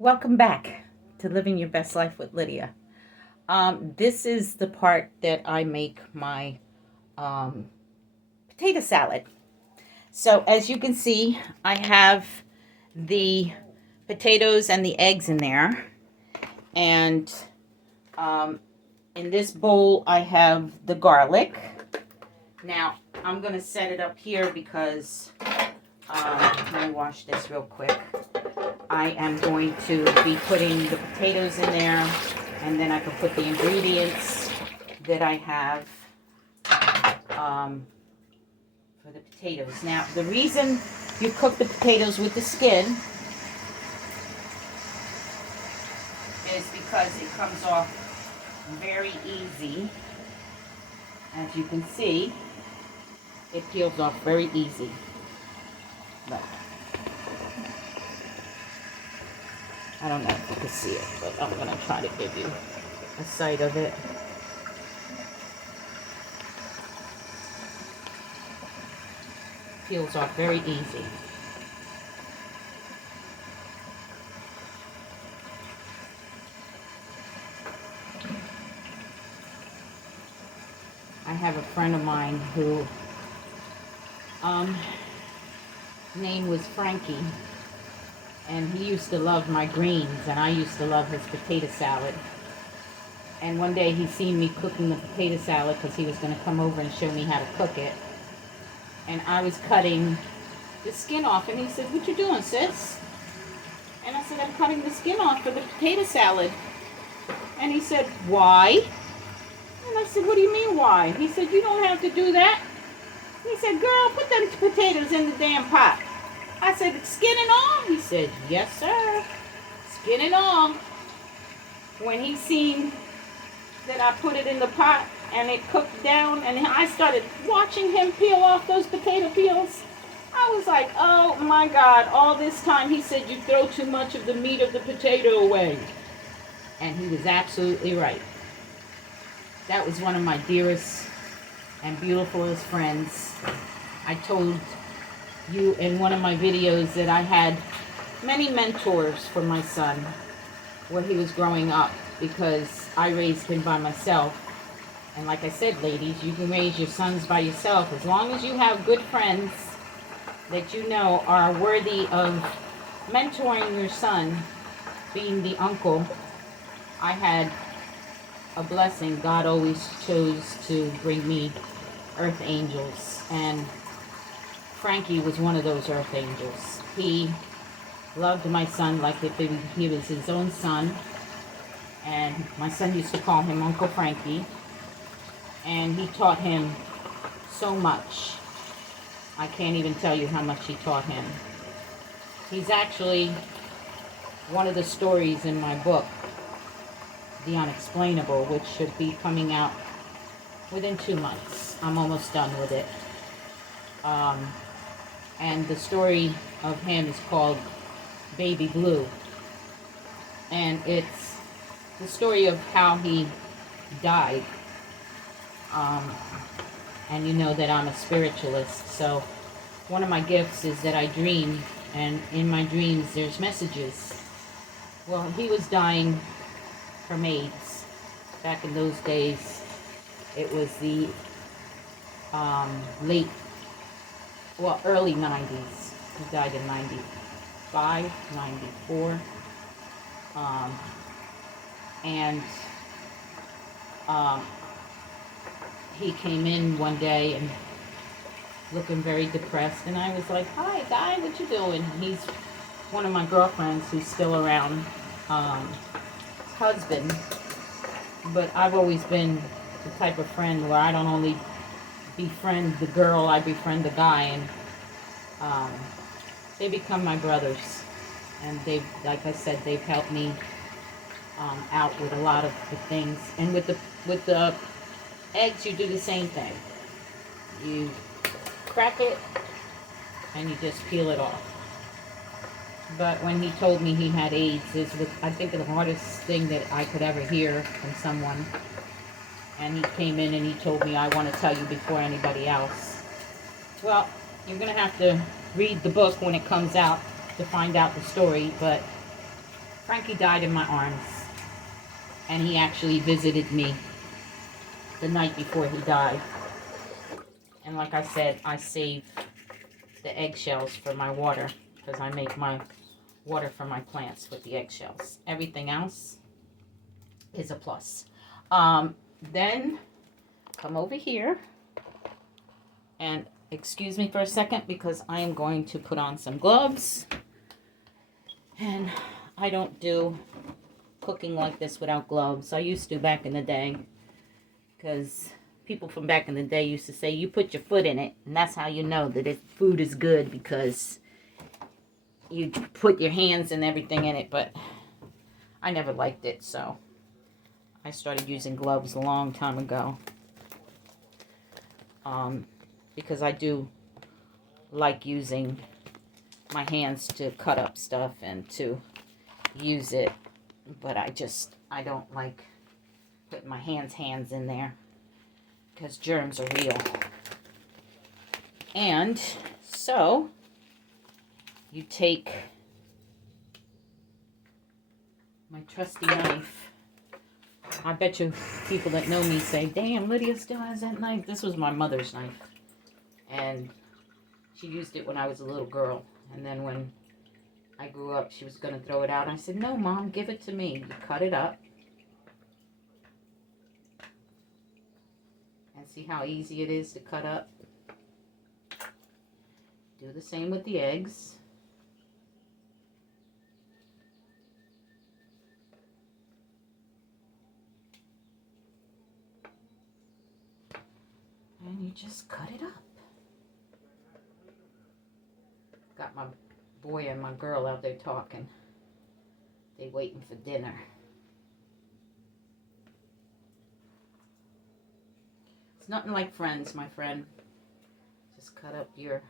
Welcome back to Living Your Best Life with Lydia. This is the part that I make my potato salad. So as you can see, I have the potatoes and the eggs in there. And in this bowl, I have the garlic. Now, I'm going to set it up here because, let me wash this real quick. I am going to be putting the potatoes in there, and then I can put the ingredients that I have for the potatoes. Now, the reason you cook the potatoes with the skin is because it comes off very easy. As you can see, it peels off very easy. Look. I don't know if you can see it, but I'm going to try to give you a sight of it. Peels off very easy. I have a friend of mine who name was Frankie, and he used to love my greens, and I used to love his potato salad. And one day he seen me cooking the potato salad because he was going to come over and show me how to cook it. And I was cutting the skin off, and he said, "What you doing, sis?" And I said, "I'm cutting the skin off for the potato salad." And he said, "Why?" And I said, "What do you mean, why?" He said, "You don't have to do that." He said, "Girl, put them potatoes in the damn pot." I said, "Skin and all?" He said, "Yes, sir. Skin and all." When he seen that I put it in the pot and it cooked down, and I started watching him peel off those potato peels, I was like, oh my God, all this time he said, "You throw too much of the meat of the potato away." And he was absolutely right. That was one of my dearest and beautifulest friends. I told you in one of my videos that I had many mentors for my son when he was growing up, because I raised him by myself. And like I said, ladies, you can raise your sons by yourself as long as you have good friends that you know are worthy of mentoring your son, being the uncle. I had a blessing. God always chose to bring me earth angels, and Frankie was one of those earth angels. He loved my son like if he was his own son, and my son used to call him Uncle Frankie, and he taught him so much. I can't even tell you how much he taught him. He's actually one of the stories in my book, The Unexplainable, which should be coming out within 2 months. I'm almost done with it. And the story of him is called Baby Blue. And it's the story of how he died. And you know that I'm a spiritualist, so one of my gifts is that I dream, and in my dreams there's messages. Well, he was dying from AIDS. Back in those days, it was the early 90s. He died in 95, 94. And he came in one day and looking very depressed, and I was like, "Hi, guy, what you doing?" He's one of my girlfriends who's still around, husband. But I've always been the type of friend where I don't only befriend the girl, I befriend the guy, and they become my brothers. And they've, like I said, they've helped me out with a lot of the things. And with the eggs, you do the same thing. You crack it and you just peel it off. But when he told me he had AIDS, I think the hardest thing that I could ever hear from someone. And he came in and he told me, "I want to tell you before anybody else." Well, you're going to have to read the book when it comes out to find out the story. But Frankie died in my arms. And he actually visited me the night before he died. And like I said, I save the eggshells for my water because I make my water for my plants with the eggshells. Everything else is a plus. Then come over here and excuse me for a second because I am going to put on some gloves. And I don't do cooking like this without gloves. I used to back in the day because people from back in the day used to say you put your foot in it and that's how you know that food is good, because you put your hands and everything in it. But I never liked it, so I started using gloves a long time ago, because I do like using my hands to cut up stuff and to use it, but I don't like putting my hands in there because germs are real. And so you take my trusty knife. I bet you people that know me say, damn, Lydia still has that knife. This was my mother's knife, and she used it when I was a little girl, and then when I grew up she was going to throw it out. I said, no, Mom, give it to me. You cut it up and see how easy it is to cut up. Do the same with the eggs. And you just cut it up. Got my boy and my girl out there talking. They waiting for dinner. It's nothing like Friends, my friend. Just cut up your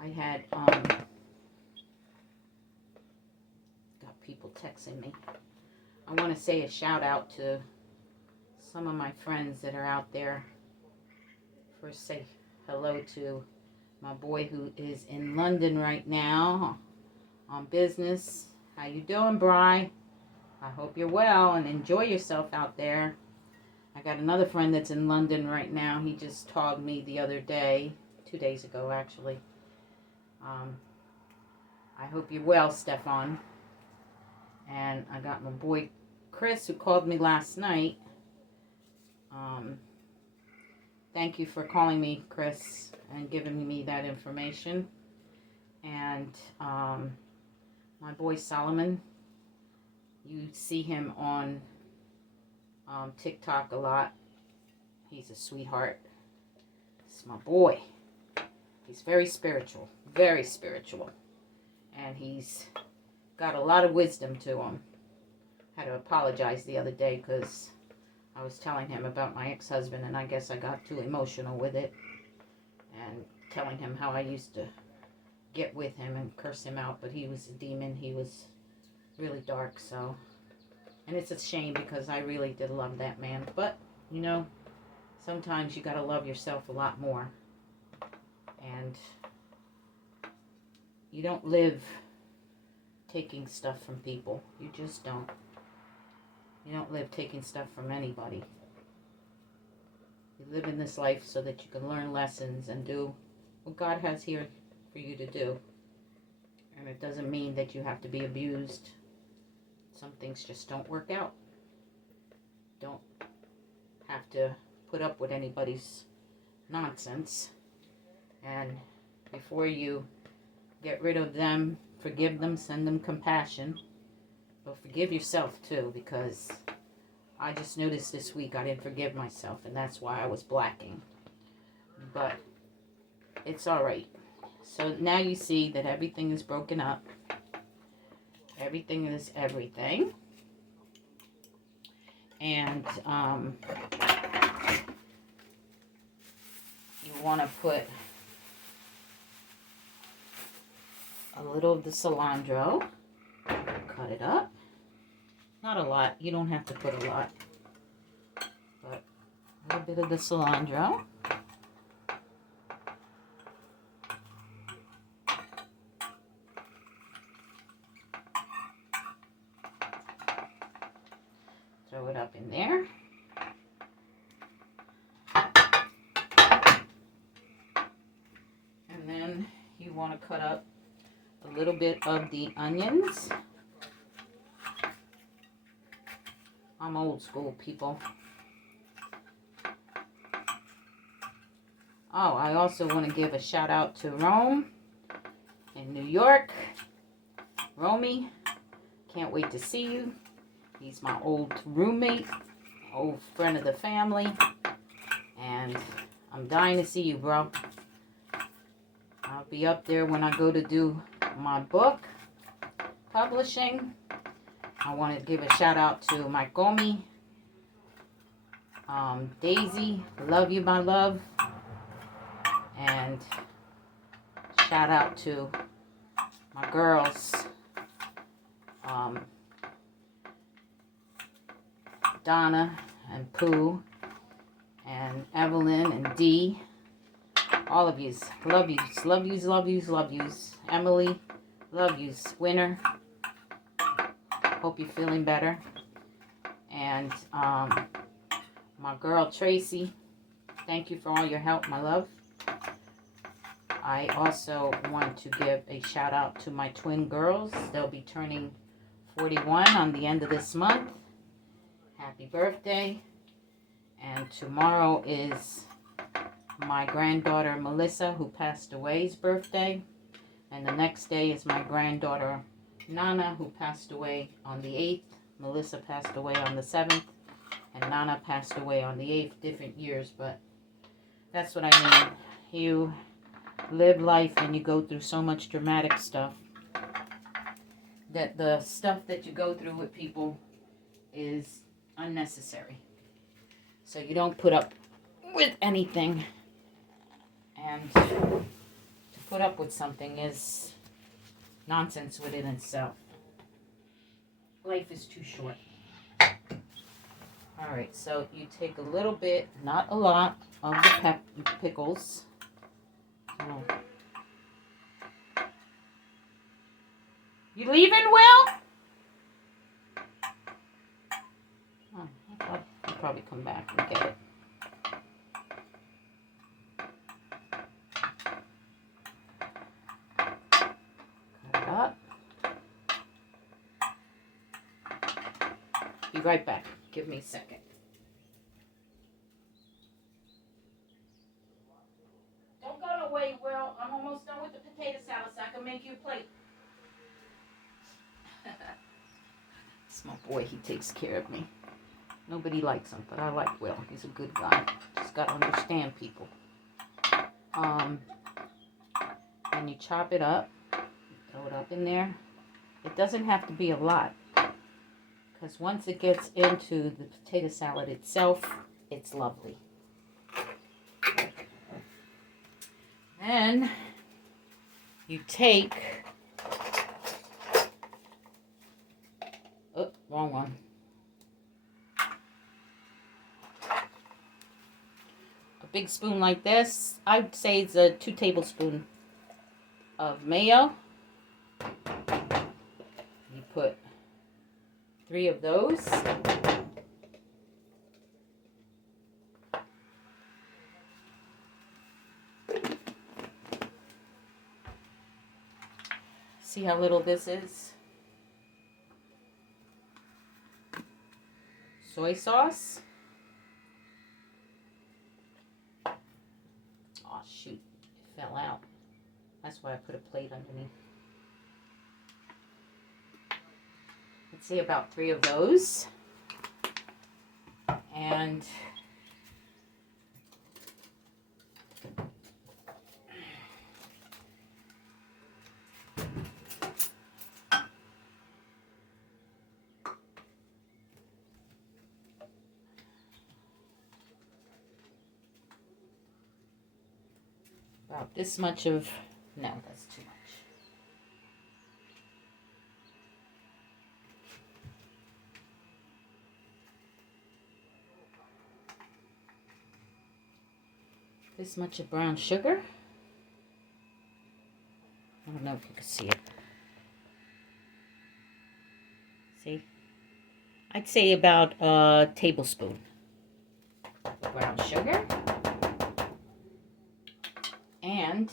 I had got people texting me. I want to say a shout out to some of my friends that are out there. First, say hello to my boy who is in London right now on business. How you doing, Bri? I hope you're well and enjoy yourself out there. I got another friend that's in London right now. He just told me the other day, 2 days ago actually. I hope you're well, Stefan. And I got my boy Chris who called me last night. Thank you for calling me, Chris, and giving me that information. And my boy Solomon, you see him on TikTok a lot. He's a sweetheart. It's my boy. He's very spiritual, and he's got a lot of wisdom to him. I had to apologize the other day because I was telling him about my ex-husband, and I guess I got too emotional with it, and telling him how I used to get with him and curse him out, but he was a demon. He was really dark, so, and it's a shame because I really did love that man. But you know, sometimes you gotta love yourself a lot more, and you don't live taking stuff from people. You just don't. You don't live taking stuff from anybody. You live in this life so that you can learn lessons and do what God has here for you to do. And it doesn't mean that you have to be abused. Some things just don't work out. Don't have to put up with anybody's nonsense. And before you get rid of them, forgive them, send them compassion. But forgive yourself too, because I just noticed this week I didn't forgive myself, and that's why I was blacking. But it's alright. So now you see that everything is broken up. Everything is everything. And you want to put a little of the cilantro. Cut it up. Not a lot. You don't have to put a lot. But a little bit of the cilantro. Throw it up in there. And then you want to cut up a little bit of the onions. I'm old school, people. Oh, I also want to give a shout out to Rome in New York. Romy, can't wait to see you. He's my old roommate, old friend of the family. And I'm dying to see you, bro. I'll be up there when I go to do my book publishing. I want to give a shout out to my Gomi, Daisy, love you, my love. And shout out to my girls, Donna and Pooh and Evelyn and Dee. All of yous. Love yous. Love yous. Love yous. Love yous. Emily. Love yous. Winter. Hope you're feeling better. And my girl Tracy. Thank you for all your help, my love. I also want to give a shout out to my twin girls. They'll be turning 41 on the end of this month. Happy birthday. And tomorrow is my granddaughter Melissa, who passed away's birthday. And the next day is my granddaughter Nana, who passed away on the 8th. Melissa passed away on the 7th. And Nana passed away on the 8th. Different years, but that's what I mean. You live life and you go through so much dramatic stuff that the stuff that you go through with people is unnecessary. So you don't put up with anything. And to put up with something is nonsense within itself. Life is too short. Alright, so you take a little bit, not a lot, of the pickles. Oh. You leaving, Will? Oh, I thought he'd probably come back and get it. Cut it up. Be right back. Give me a second. Don't go away, Will. I'm almost done with the potato salad so I can make you a plate. It's my boy. He takes care of me. Nobody likes him, but I like Will. He's a good guy. Just got to understand people. And you chop it up. Throw it up in there. It doesn't have to be a lot, because once it gets into the potato salad itself, it's lovely. Then you take, oh, wrong one. A big spoon like this, I'd say it's a 2 tablespoons of mayo. You put 3 of those. See how little this is? Soy sauce. Oh shoot, it fell out. That's why I put a plate underneath. Let's see, about 3 of those. And about this much of, no, that's too much. this much of brown sugar. I don't know if you can see it. See? I'd say about a tablespoon of brown sugar. And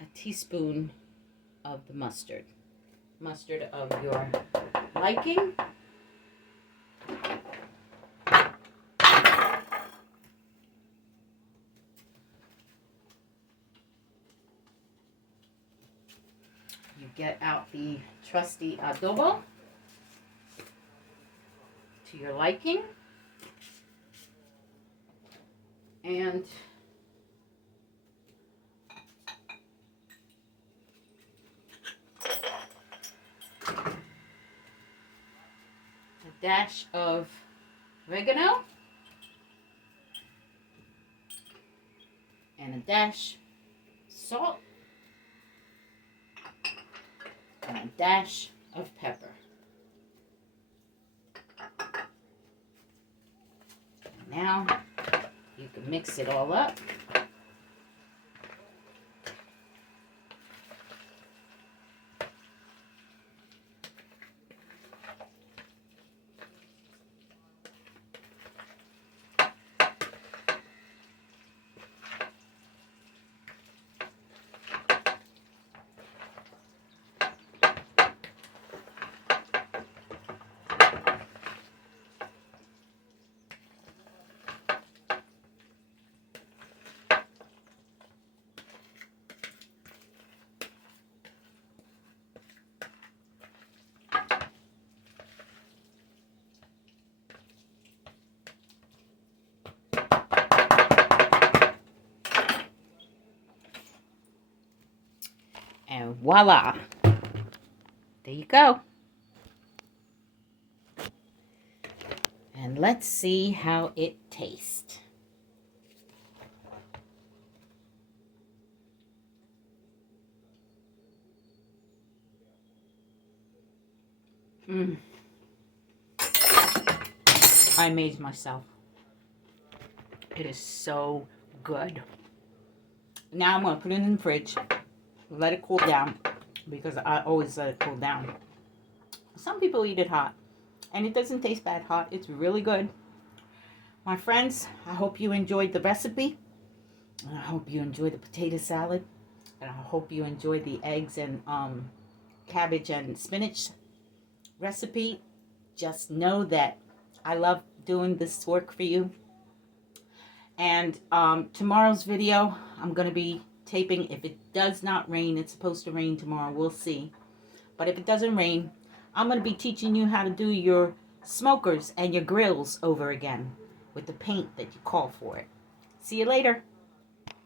a teaspoon of the mustard. Mustard of your liking. You get out the trusty adobo to your liking. And a dash of oregano. And a dash of salt. And a dash of pepper. Now you can mix it all up. And voila! There you go. And let's see how it tastes. I amazed myself. It is so good. Now I'm going to put it in the fridge. Let it cool down. Because I always let it cool down. Some people eat it hot. And it doesn't taste bad hot. It's really good. My friends, I hope you enjoyed the recipe. And I hope you enjoyed the potato salad. And I hope you enjoyed the eggs and cabbage and spinach recipe. Just know that I love doing this work for you. And tomorrow's video, I'm going to be taping. If it does not rain, it's supposed to rain tomorrow. We'll see. But if it doesn't rain, I'm going to be teaching you how to do your smokers and your grills over again with the paint that you call for it. See you later.